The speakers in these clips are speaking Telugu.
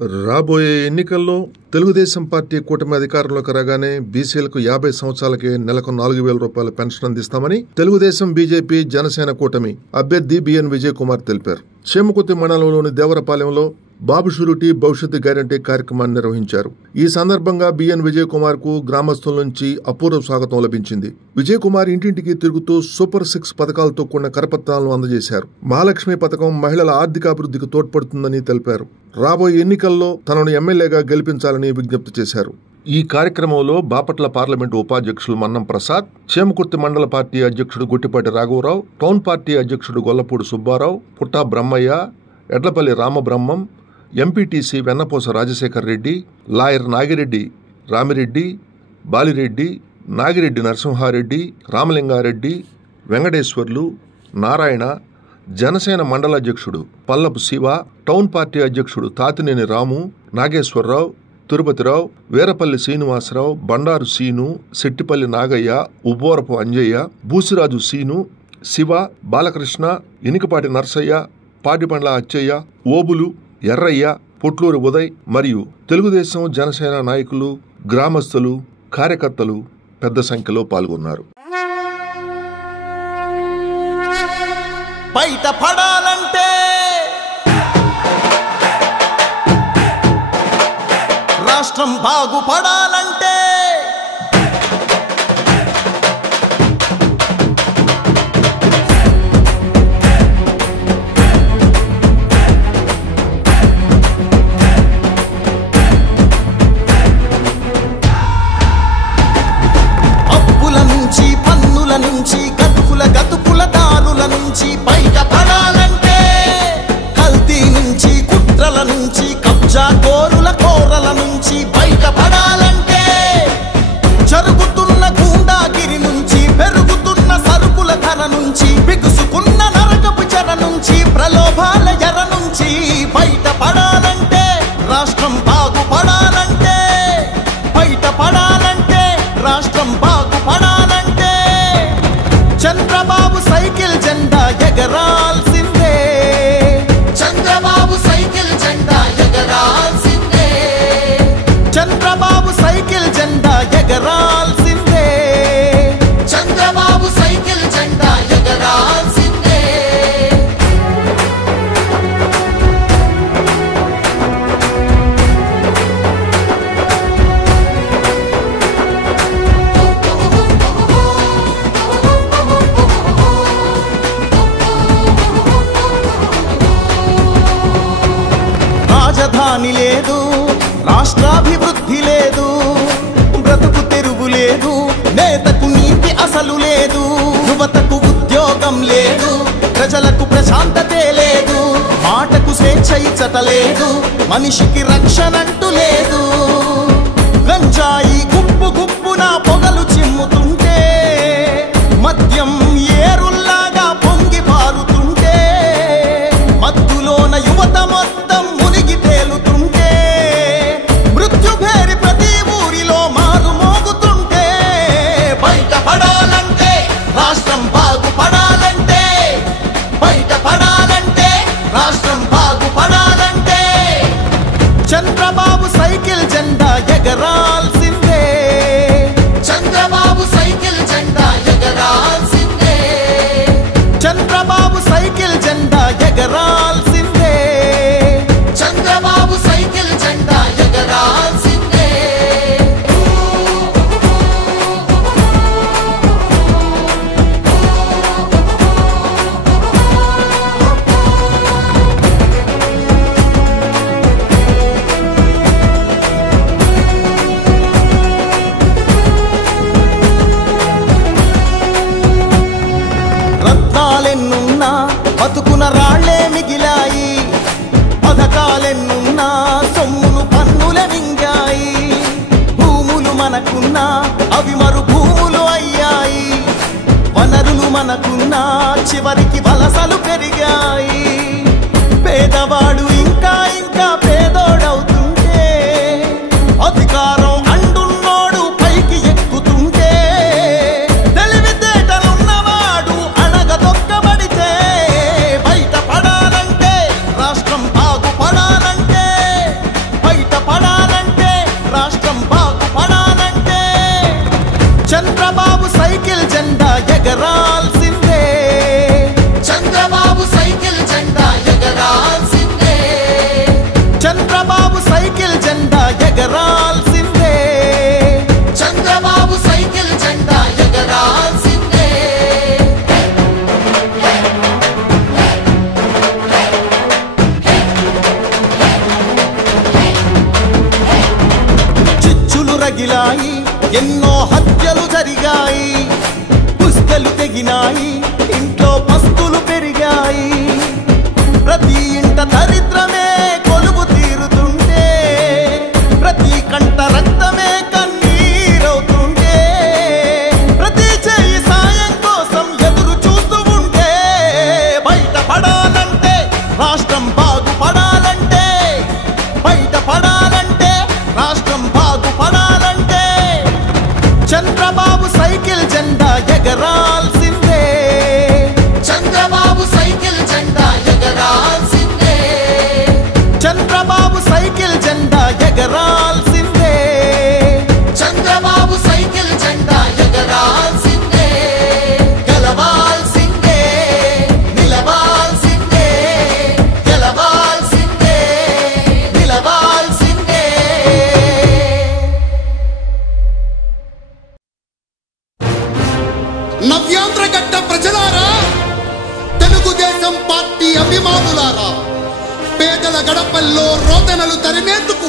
రాబోయే ఎన్నికల్లో తెలుగుదేశం పార్టీ కూటమి అధికారంలోకి రాగానే బీసీలకు 50 సంవత్సరాలకే నెలకు 4,000 రూపాయల పెన్షన్ అందిస్తామని తెలుగుదేశం, బీజేపీ, జనసేన కూటమి అభ్యర్థి బిఎన్ విజయ్ కుమార్ తెలిపారు. చేమకుర్తి మండలంలోని దేవరపాలెంలో బాబు షూరిటీ భవిష్యత్తు గ్యారంటీ కార్యక్రమాన్ని నిర్వహించారు. ఈ సందర్భంగా బిఎన్ విజయ్ కుమార్ కు గ్రామస్తుల నుంచి అపూర్వ స్వాగతం లభించింది. విజయ్ కుమార్ ఇంటింటికి తిరుగుతూ సూపర్ 6 పథకాలతో కూడిన కరపత్రాలను అందజేశారు. మహాలక్ష్మి పథకం మహిళల ఆర్థికాభివృద్ధికి తోడ్పడుతుందని తెలిపారు. రాబోయే ఎన్నికల్లో తనను ఎమ్మెల్యేగా గెలిపించాలని విజ్ఞప్తి చేశారు. ఈ కార్యక్రమంలో బాపట్ల పార్లమెంటు ఉపాధ్యక్షులు మన్నం ప్రసాద్, చేమకుర్తి మండల పార్టీ అధ్యక్షుడు గుట్టిపాటి రాఘవరావు, టౌన్ పార్టీ అధ్యక్షుడు గొల్లపూడి సుబ్బారావు, పుట్టా బ్రహ్మయ్య, ఎడ్లపల్లి రామబ్రహ్మం, ఎంపీటీసీ వెన్నపోస రాజశేఖర్ రెడ్డి, లాయర్ నాగిరెడ్డి రామిరెడ్డి, బాలిరెడ్డి, నాగిరెడ్డి నరసింహారెడ్డి, రామలింగారెడ్డి, వెంకటేశ్వర్లు, నారాయణ, జనసేన మండల అధ్యక్షుడు పల్లపు శివ, టౌన్ పార్టీ అధ్యక్షుడు తాతినేని రాము, నాగేశ్వరరావు, తిరుపతిరావు, వీరపల్లి శ్రీనివాసరావు, బండారు సీను, శెట్టిపల్లి నాగయ్య, ఉబ్బోరపు అంజయ్య, బూసిరాజు సీను, శివ, బాలకృష్ణ, ఇనికపాటి నర్సయ్య, పాటిపండ్ల అచ్చయ్య, ఓబులు, ఎర్రయ్య, పొట్లూరి ఉదయ్ మరియు తెలుగుదేశం, జనసేన నాయకులు, గ్రామస్తులు, కార్యకర్తలు పెద్ద సంఖ్యలో పాల్గొన్నారు. బయట పడాలంటే రాష్ట్రం బాగుపడాలంటే అప్పుల నుంచి, పన్నుల నుంచి, గతుకుల దారుల నుంచి బయట పడాలంటే, కల్తీ నుంచి, కుట్రల నుంచి, కబ్జా కోరల నుంచి బయట పడాలంటే, జరుగుతున్న గూండాగిరి నుంచి, పెరుగుతున్న సరుకుల ధర నుంచి, బిగుసుకున్న నరకపు చెర నుంచి, ప్రలోభాల ఎర నుంచి బయట పడాలంటే, రాష్ట్రం బాగుపడాలంటే, బయట పడాలంటే, రాష్ట్రం బాగుపడాలంటే, చంద్రబాబు సైకిల్ జెండా ఎగరాల్సిందే, చంద్రబాబు సైకిల్ జెండా ఎగరాల్సిందే, చంద్రబాబు సైకిల్ జెండా ఎగరాల్సిందే, చంద్రబాబు సైకిల్ జెండా ఎగరాల్సిందే. రాజధాని లేదు, రాష్ట్రాభివృద్ధి లేదు, బ్రతుకు తెరువు లేదు, నేతకు నీతి అసలు లేదు, యువతకు ఉద్యోగం లేదు, ప్రజలకు ప్రశాంతతే లేదు, మాటకు స్వేచ్ఛ ఇచ్చట లేదు, మనిషికి రక్షణంటూ లేదు. గంజాయి గుప్పు గుప్పున పొగలు చిమ్ముతుంటే, మద్యం ఏరుల్లాగా పొంగి పారుతుంటే, మత్తులోన యువత మొత్తం మునిగి తేలుతుంటే, మృత్యుభేరి ప్రతి ఊరిలో మారు మోగుతుంటే, బయట పడాలంటే, రాష్ట్రం బాగుపడాలంటే, బయట పడాలంటే, రాష్ట్రం బాగుపడాలంటే, చంద్రబాబు సైకిల్ జెండా ఎగరాల్సిందే, చంద్రబాబు సైకిల్ జెండా ఎగరాల్సిందే, చంద్రబాబు సైకిల్ జెండా ఎగరాల్సిందే, చంద్రబాబు సైకిల్ జెండా ఎగరాల్సిందే. చంద్రబాబు సైకిల్ జెండా ఎగరాల్సిందే చంద్రబాబు సైకిల్ జెండా ఎగరాల్సిందే చిచ్చులు రగిలాయి ఎన్నో హత్యలు జరిగాయి పుస్తలు తెగినాయి ఇంట్లో పస్తులు పెరిగాయి ప్రతి ఇంట దరిద్రమే కొలువు తీరుతుంటే ప్రతి కంట రక్తమే కన్నీరవుతుంటే ప్రతి చేయి సాయం కోసం ఎదురు చూస్తూ ఉంటే బయటపడాలంటే రాష్ట్రం బాగుపడాలంటే బయటపడాలంటే రాష్ట్రం బాగుపడాలంటే చంద్రబాబు సైకిల్ జెండా ఎగరాల్సిందే చంద్రబాబు సైకిల్ జెండా ఎగరాల్సిందే చంద్రబాబు సైకిల్ జెండా ఎగరాల్సిందే చంద్రబాబు సైకిల్ జెండా ఎగరాల్సిందే గెలవాల్సిందే నిలవాల్సిందే గెలవాల్సిందే నిలవాల్సిందే నవ్యాంధ్ర గడ్డ ప్రజలారా తెలుగుదేశం పార్టీ అభిమానులారా పేదల గడపల్లో రోదనలు తరిమేందుకు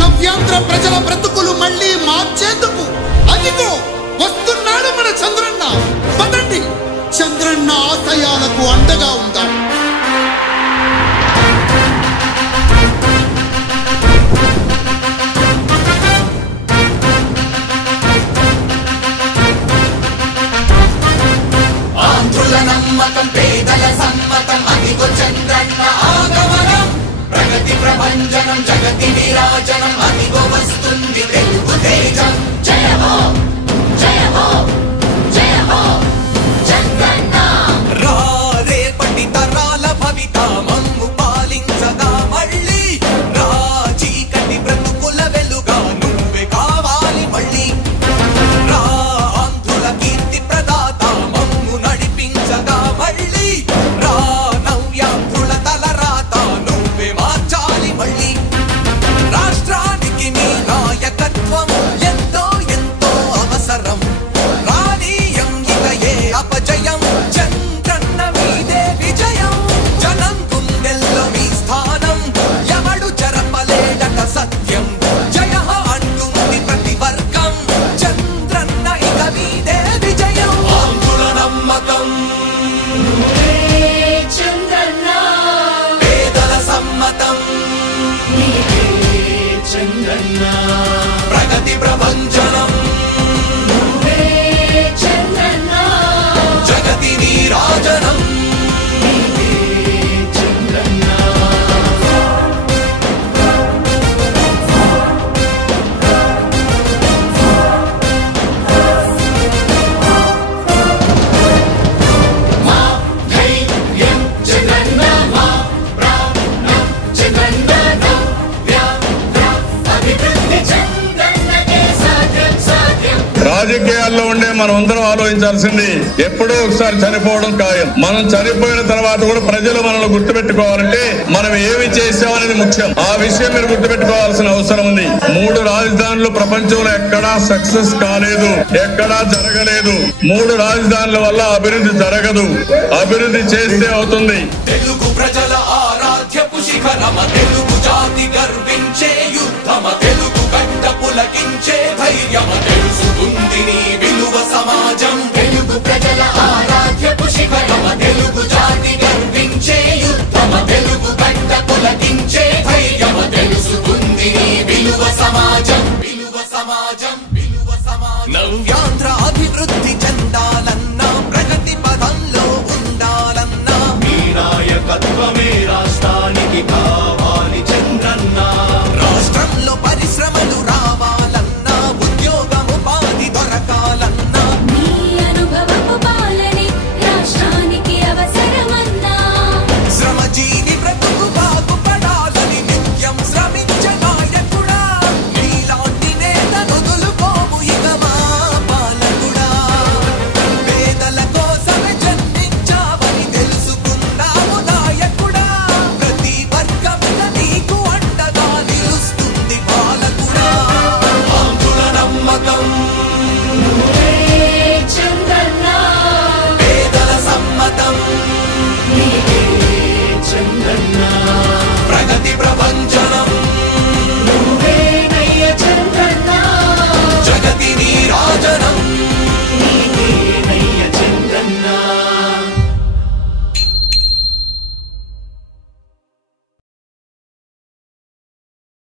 నవ్యాంధ్ర ప్రజల బ్రతుకులు మళ్ళీ మార్చేందుకు అదిగో వస్తున్నాడు మన చంద్రన్న పదండి చంద్రన్న ఆశయాలకు అండగా ఉందాం ఆంధ్రుల నమ్మకం పేదల సమ్మతం అదిగో చంద్రన్న ఆగమనం ప్రగతి ప్రభంజనం జగతి విరాజనం అదిగో వస్తుంది తెలుగు తేజం జయ హో జయ హో జయ హో చంద్రన్న రా రేపటి తరాల భవిత మమ్ము పాలించగా మళ్ళీ రా చీకటి బ్రతుకుల వెలుగా నువ్వే కావాలి మళ్ళీ రా ఆంధ్రుల కీర్తి ప్రదాత మమ్ము నడిపించగా మళ్ళీ రా నవ్యాంధ్రుల తలరాత నువ్వే మార్చాలి మళ్ళీ రాష్ట్రానికి నీ నాయకత్వం ఎంతో ఎంతో అవసరం రానీయం ఇక ఏ అపజయం చంద్రన్న మీదే విజయం జనం గుండెల్లో మీ స్థానం ఎవడు జరపలేడట సత్యం జయ అంటుంది ప్రతి వర్గం చంద్రన్న ఇక మీదే విజయం ఆంధ్రుల నమ్మకం చంద్రన్న పేదల సమ్మతం చంద్రన్న ప్రగతి ప్రభంజనం చంద్రన్న జగతి నీరాజనం చంద్రన్న మా ధైర్యం చంద్రన్న మా ప్రాణం చంద్రన్న అభివృద్ధి చంద్రన్నకే సాధ్యం సాధ్యం రాజకీయాల్లో ఉండే మనం అందరం ఆలోచించాల్సింది ఎప్పుడో ఒకసారి చనిపోవడం ఖాయం. మనం చనిపోయిన తర్వాత కూడా ప్రజలు మనల్ని గుర్తుపెట్టుకోవాలంటే మనం ఏమి చేసామనేది ముఖ్యం. ఆ విషయం మీరు గుర్తుపెట్టుకోవాల్సిన అవసరం ఉంది. 3 రాజధానులు ప్రపంచంలో ఎక్కడా సక్సెస్ కాలేదు, ఎక్కడా జరగలేదు. 3 రాజధానుల వల్ల అభివృద్ధి జరగదు. అభివృద్ధి చేస్తే అవుతుంది. తెలుగు ప్రజల ఆరాధ్యపు శిఖరమ తెలుగు జాతి